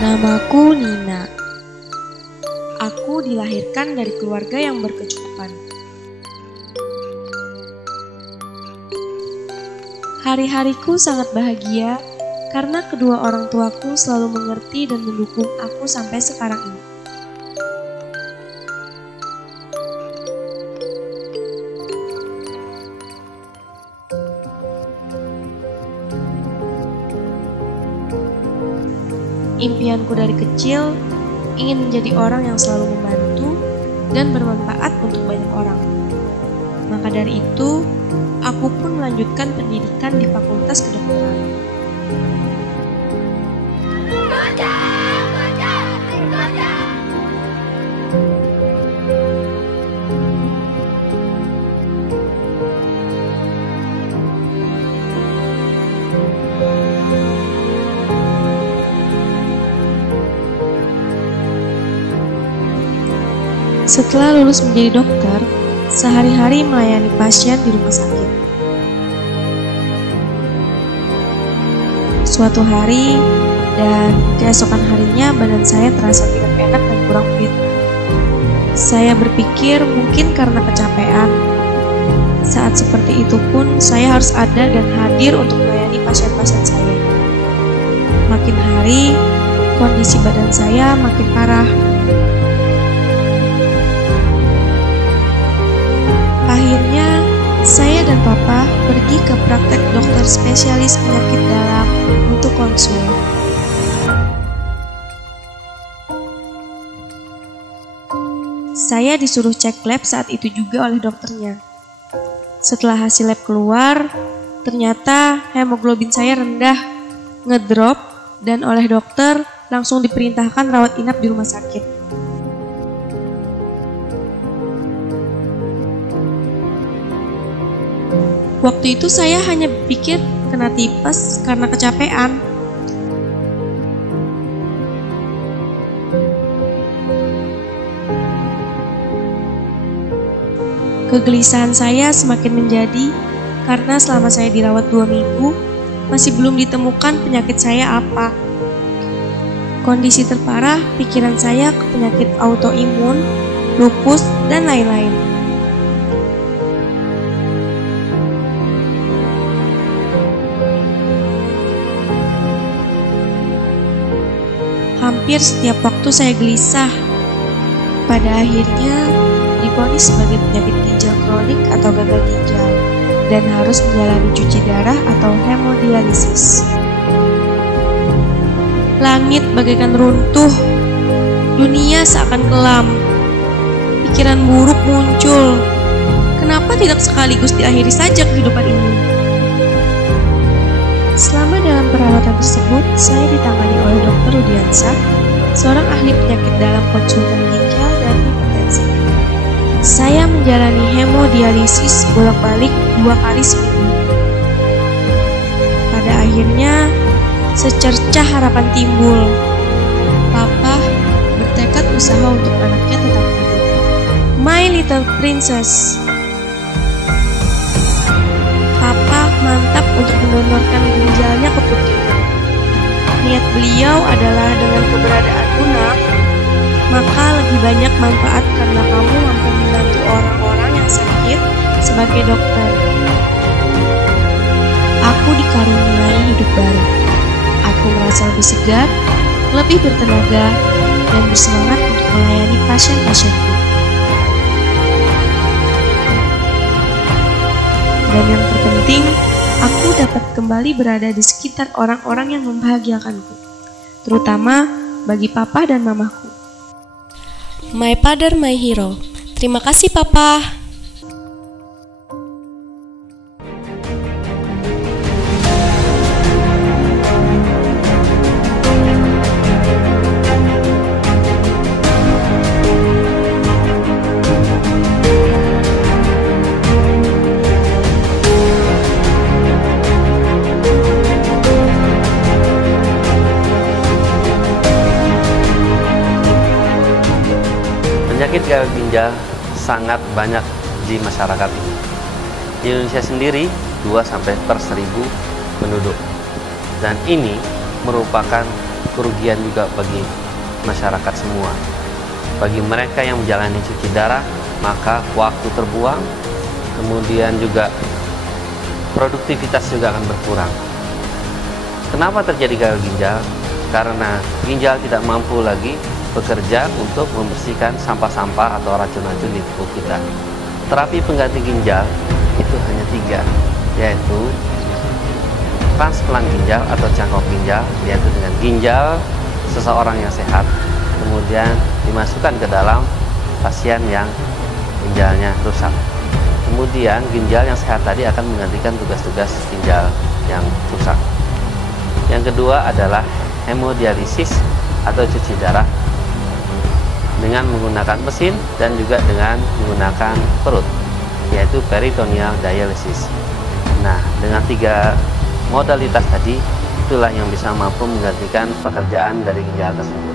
Namaku Nina. Aku dilahirkan dari keluarga yang berkecukupan. Hari-hariku sangat bahagia karena kedua orang tuaku selalu mengerti dan mendukung aku sampai sekarang ini. Impianku dari kecil ingin menjadi orang yang selalu membantu dan bermanfaat untuk banyak orang. Maka dari itu, aku pun melanjutkan pendidikan di Fakultas Kedokteran. Setelah lulus menjadi dokter, sehari-hari melayani pasien di rumah sakit. Suatu hari dan keesokan harinya badan saya terasa tidak enak dan kurang fit. Saya berpikir mungkin karena kecapean. Saat seperti itu pun saya harus ada dan hadir untuk melayani pasien-pasien saya. Makin hari, kondisi badan saya makin parah. Akhirnya, saya dan Papa pergi ke praktek dokter spesialis penyakit dalam untuk konsul. Saya disuruh cek lab saat itu juga oleh dokternya. Setelah hasil lab keluar, ternyata hemoglobin saya rendah, ngedrop, dan oleh dokter langsung diperintahkan rawat inap di rumah sakit. Waktu itu saya hanya berpikir kena tipes karena kecapean. Kegelisahan saya semakin menjadi karena selama saya dirawat 2 minggu, masih belum ditemukan penyakit saya apa. Kondisi terparah pikiran saya ke penyakit autoimun, lupus, dan lain-lain. Hampir setiap waktu saya gelisah. Pada akhirnya divonis sebagai penyakit ginjal kronik atau gagal ginjal dan harus menjalani cuci darah atau hemodialisis. Langit bagaikan runtuh, dunia seakan kelam. Pikiran buruk muncul. Kenapa tidak sekaligus diakhiri saja kehidupan ini? Selama dalam perawatan tersebut, saya ditangani oleh Dr. Rudiansah, seorang ahli penyakit dalam konsultan ginjal dan hipertensi. Saya menjalani hemodialisis bolak-balik 2 kali seminggu. Pada akhirnya, secercah harapan timbul. Papa bertekad usaha untuk anaknya tetap hidup. My little princess. Papa mantap untuk mendonorkan ginjalnya ke putrinya. Niat beliau adalah dengan keberadaanmu, nak, maka lebih banyak manfaat karena kamu mampu membantu orang-orang yang sakit sebagai dokter. Aku dikaruniai hidup baru. Aku merasa lebih segar, lebih bertenaga, dan bersemangat untuk melayani pasien-pasienku. Dan yang terpenting, aku dapat kembali berada di sekitar orang-orang yang membahagiakanku, terutama bagi papa dan mamaku. My father, my hero. Terima kasih, papa. Penyakit gagal ginjal sangat banyak di masyarakat ini. Di Indonesia sendiri 2 sampai per 1000 penduduk. Dan ini merupakan kerugian juga bagi masyarakat semua. Bagi mereka yang menjalani cuci darah, maka waktu terbuang, kemudian juga produktivitas juga akan berkurang. Kenapa terjadi gagal ginjal? Karena ginjal tidak mampu lagi bekerja untuk membersihkan sampah-sampah atau racun-racun di tubuh kita. Terapi pengganti ginjal itu hanya 3, yaitu transplant ginjal atau cangkok ginjal, yaitu dengan ginjal seseorang yang sehat kemudian dimasukkan ke dalam pasien yang ginjalnya rusak. Kemudian ginjal yang sehat tadi akan menggantikan tugas-tugas ginjal yang rusak. Yang kedua adalah hemodialisis atau cuci darah dengan menggunakan mesin dan juga dengan menggunakan perut, yaitu peritoneal dialysis. Nah, dengan 3 modalitas tadi, itulah yang bisa mampu menggantikan pekerjaan dari ginjal tersebut.